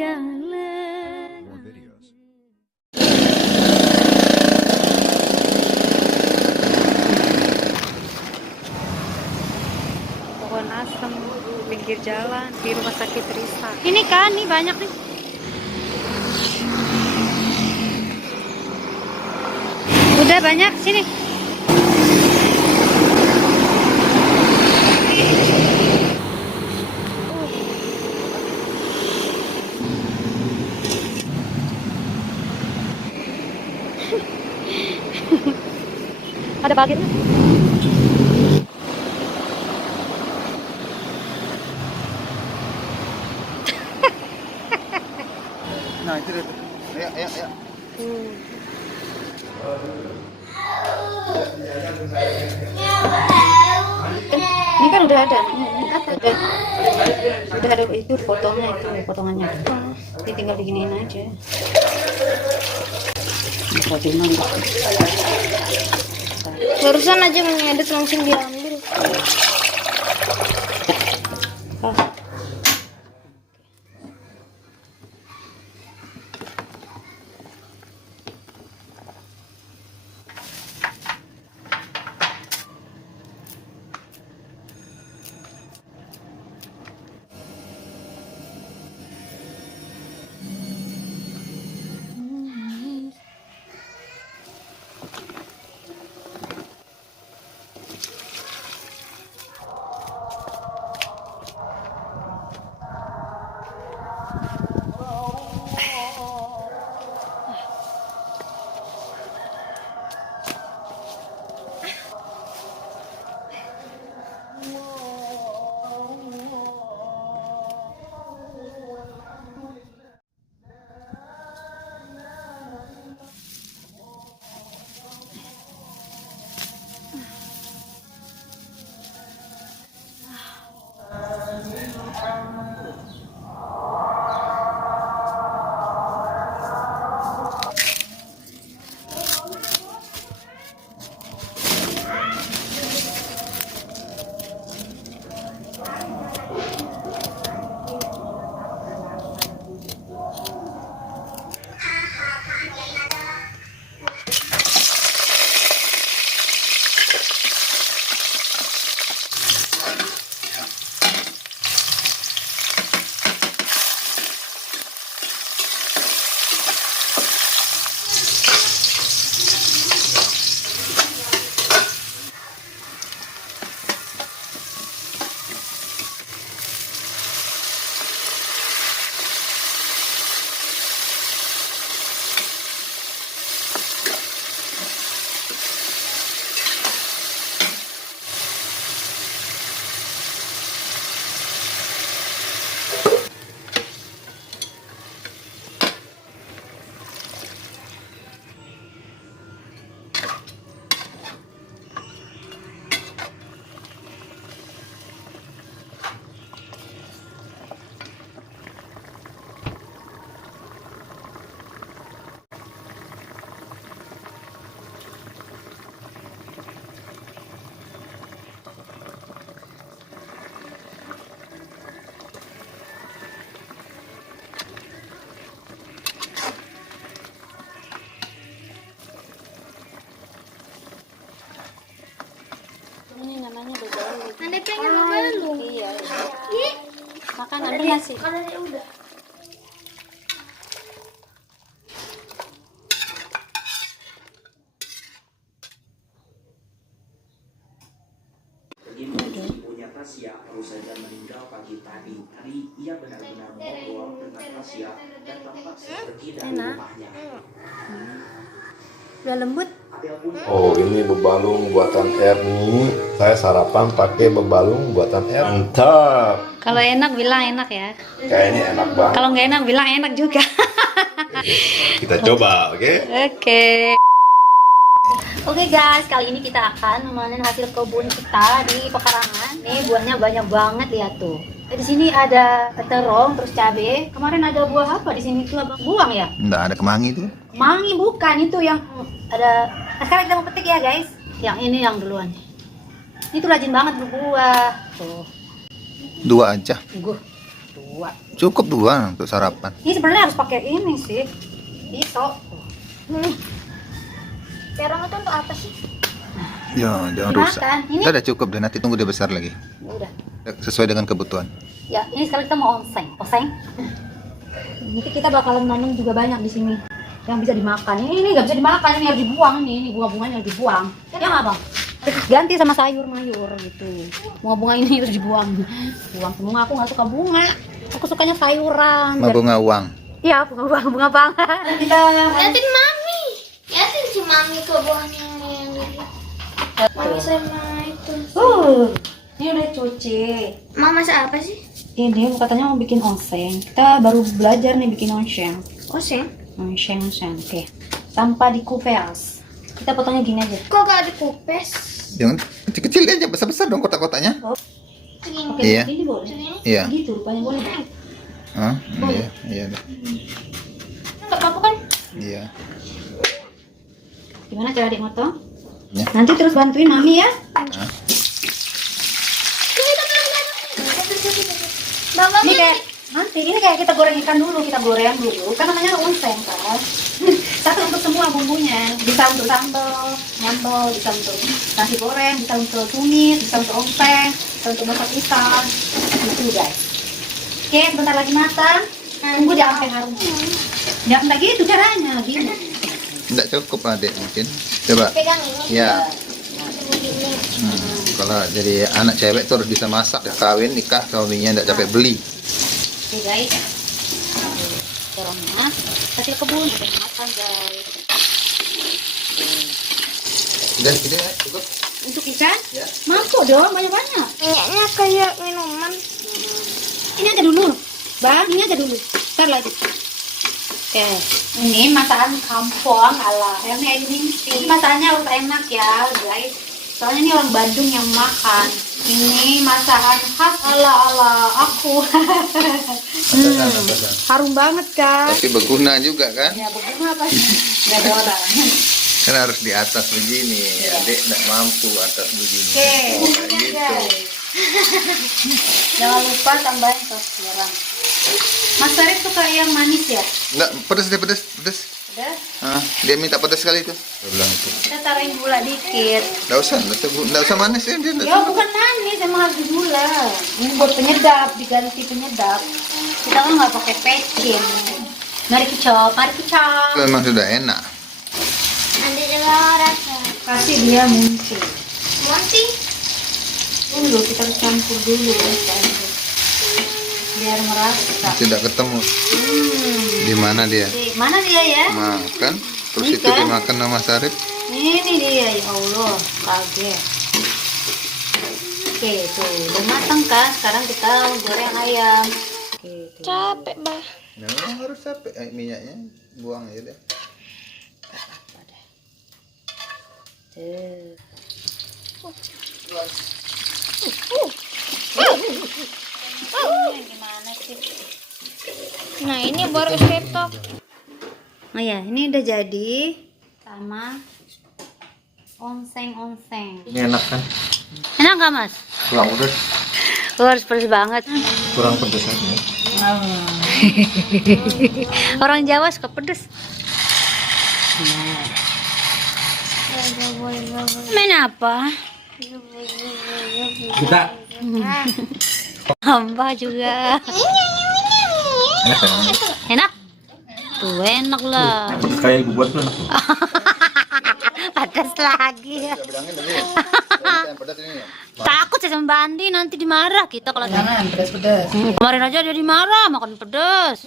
ketinggalan. Pohon asem pinggir jalan di rumah sakit Risa. Ini kan, nih banyak nih. Udah banyak sini. Ada paket. Nah, itu. Ayo. Ini kan udah ada. Udah ada itu potongannya. Ini tinggal diginiin aja. Barusan aja ngedit langsung diambil. Ini namanya bebalung. Anda pengen bebalung? Iya. Ih, Makan ambil nasi. kan ada udah. Ibunya Tasya baru saja meninggal pagi tadi. Tadi ia benar-benar ngobrol dengan Tasya dan tampak pergi dari rumahnya. Udah lembut. Oh, ini bebalung buatan Erni. Saya sarapan pakai bebalung buatan Erni. Mantap. Kalau enak bilang enak ya. Kayak ini enak banget. Kalau nggak enak bilang enak juga. Kita coba, oke? Oke. Oke guys, kali ini kita akan memanen hasil kebun kita di pekarangan. Nih buahnya banyak banget, lihat tuh. Di sini ada terong, terus cabe. Kemarin ada buah apa di sini tuh abang buang ya? Enggak ada kemangi tuh. Mangi bukan, itu yang ada. Nah, sekarang kita mau petik ya guys. Yang ini yang duluan. Ini tuh rajin banget berbuah. Tuh. Dua aja. Tuh. 2. Cukup 2 untuk sarapan. Ini sebenarnya harus pakai ini sih. Pisau. Terong itu untuk apa sih? Ya, jangan Dimakan. rusak. Ini? Udah cukup deh, nanti tunggu dia besar lagi. Udah. Sesuai dengan kebutuhan. Ya, ini sekarang kita mau onseng. Oseng. Nanti kita bakalan nanam juga banyak di sini yang bisa dimakan. Ini nggak bisa dimakan, ini harus dibuang nih. Ini bunga-bunganya harus dibuang. Ya nggak bang? Ganti sama sayur-mayur gitu. Bunga-bunga ini harus dibuang. Buang bunga, aku nggak suka bunga. Aku sukanya sayuran. Sama bunga uang. Iya, bunga banget. Kita Liatin mami. Liatin si mami ke buahnya yang gitu. Mami sama itu. Ini udah cuci. Mama masak apa sih? Ini katanya mau bikin onsen. Kita baru belajar nih bikin onsen. Oseng. Onsen. Oke. Tanpa dikupas. Kita potongnya gini aja. Kok gak dikupes? Jangan kecil-kecil aja, besar-besar dong kotak-kotaknya. Segini. Oke, Iya. ini boleh. Iya. Gitu rupanya boleh. Hah? Iya, iya deh. Enggak apa-apa kan? Iya. Gimana cara adik motong? Ya. Nanti terus bantuin mami ya. Bapak Ini kayak nanti ini kayak kita goreng ikan dulu, kita goreng dulu. Kan namanya onsen kan. Satu untuk semua bumbunya. Bisa untuk sambal, nyambel, bisa untuk nasi goreng, bisa untuk tumis, bisa untuk onsen, bisa untuk masak ikan. Gitu guys. Oke, sebentar lagi matang. Tunggu jangan sampai harum. Jangan gitu caranya, gini. Enggak cukup adek mungkin. Coba. pegang ini. Ya. Begini. Kalau jadi anak cewek tuh harus bisa masak. Udah kawin nikah suaminya enggak capek beli. Oke guys. Terongnya hasil kebun udah makan guys. Udah gede ya, cukup. Untuk ikan? Ya. Mampu dong, banyak-banyak. Minyaknya kayak minuman. Ini aja dulu, bang. Ini aja dulu. Ntar lagi. Oke. Ini masakan kampung ala Erne Ningsi. Masakannya harus enak ya, guys. Soalnya ini orang Bandung yang makan. Ini masakan khas ala aku. Harum banget kan? Tapi berguna juga kan? Ya, bagaimana apa? Gak ada orang. Kan harus di atas begini. Adek enggak mampu atas begini. Oke, Oh, kayak gitu. guys. Jangan lupa tambahin saus tiram. Mas Sarif suka yang manis ya? Enggak, pedes deh, pedes. Udah. Ah, dia minta pedes sekali itu. Dia bilang itu. Kita taruhin gula dikit. Enggak usah manis ya dia. Ya bukan manis, emang harus gula. Ini buat penyedap, diganti penyedap. Kita kan nggak pakai pecin. Mari kicap. Memang sudah enak. Nanti juga rasa. Kasih dia muncul. Monty. Dulu kita harus campur dulu ya, biar merasa. Tidak ketemu. Di mana dia? Di mana dia ya? Makan. Terus Ini itu kan? dimakan sama Sarip. Ini dia, ya Allah, kaget. Oke, tuh udah matang kan? Sekarang kita goreng ayam. Oke, tuh. Capek, bah. Memang harus capek minyaknya. Buang aja deh. Tuh. Ini gimana sih? Nah, ini baru steptok. Oh ya, ini udah jadi sama onseng. Ini enak kan? Enak nggak mas? Kurang pedes. Harus pedes banget. Kurang pedes aja. Orang Jawa suka pedes. Main apa? Kita Hamba juga. Enak? Tuh enak lah. kayak gue buat Pedas lagi ya. Bilangin dulu. Yang pedas ini ya. Takut saya sama Mbak Andi nanti dimarah kita kalau jangan pedas-pedas. Kemarin aja dia dimarah makan pedas.